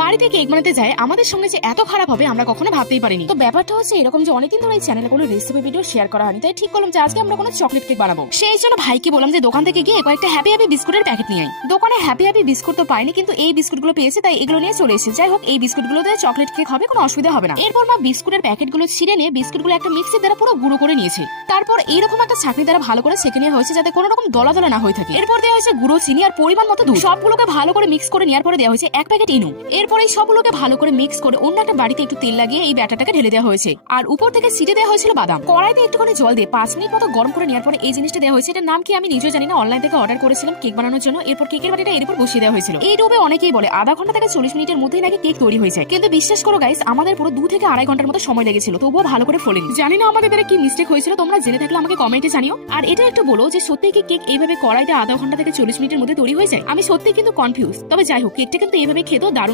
বাড়িতে কেক বানাতে যায় আমাদের সঙ্গে যে এত খারাপ হবে আমরা কখনো ভাবতেই পারিনি। তো ব্যাপারটা হচ্ছে এরকম যে অনেকদিন ধরে এই চ্যানেলে কোনো রেসিপি ভিডিও শেয়ার করা হয়নি, তাই ঠিক করলাম যে আজকে আমরা কোনো চকলেট কেক বানাবো। সেই জন্য ভাইকে বললাম যে দোকান থেকে গিয়ে কয়েকটা হ্যাপি হ্যাপি বিস্কুটের প্যাকেট নিয়ে আই। দোকানে হ্যাপি হ্যাপি বিস্কুট তো পাইনি, কিন্তু এই বিস্কুটগুলো পেয়েছে তাই এগুলো নিয়ে চলে এসেছে। যাই হোক, এই বিস্কুটগুলোতে চকলেট কেক হবে, কোনো অসুবিধা হবে না। এরপর মা বিস্কুটের প্যাকেটগুলো ছিঁড়ে নিয়ে বিস্কুটগুলো একটা মিক্সির দ্বারা পুরো গুঁড়ো করে নিয়েছে। তারপর এইরকম একটা ছাঁকনি দ্বারা ভালো করে সেঁকে নেওয়া হয়েছে যাতে কোনো রকম দলা দলা না হয়ে থাকে। এরপর দেওয়া হয়েছে গুঁড়ো চিনি আর পরিমাণ মতো দুধ। সবগুলোকে ভালো করে মিক্স করে নেওয়ার পরে দেওয়া হয়েছে এক প্যাকেট ইনো। এরপর এই সবগুলোকে ভালো করে মিক্স করে অন্য একটা বাড়িতে একটু তেল লাগিয়ে এই ব্যাটারটাকে ঢেলে দেওয়া হয়েছে। আর উপর থেকে ছিটে দেওয়া হয়েছিল বাদাম। কড়াইতে একটুখানি জল দিয়ে 5 মিনিট মতো গরম করে নেওয়ার পরে এই জিনিসটা দেওয়া হয়েছে। এটার নাম কি আমি নিজেও জানি না, অনলাইন থেকে অর্ডার করেছিলাম কেক বানানোর জন্য। এরপর কেকের বাটিটা এর উপর বসিয়ে দেওয়া হয়েছিল। এই ডোবে অনেকেই বলে আধা ঘন্টা থেকে 40 মিনিটের মধ্যেই নাকি কেক তৈরি হয়ে যায়, কিন্তু বিশ্বাস করো গাইস, আমাদের পুরো 2 থেকে আড়াই ঘন্টার মতো সময় লেগেছিল, তবুও ভালো করে ফোলেনি। জানি না আমাদের দ্বারা কি মিস্টেক হয়েছিল, তোমরা জেনে থাকলে আমাকে কমেন্টে জানিও। আর এটা একটু বলো যে সত্যি কি কেক এইভাবে কড়াইতে আধা ঘন্টা থেকে 40 মিনিটের মধ্যে তৈরি হয়ে যায়? আমি সত্যি কিন্তু কনফিউজ। তবে যাই হোক, কেকটা কিন্তু এইভাবে খেতেও দারুণ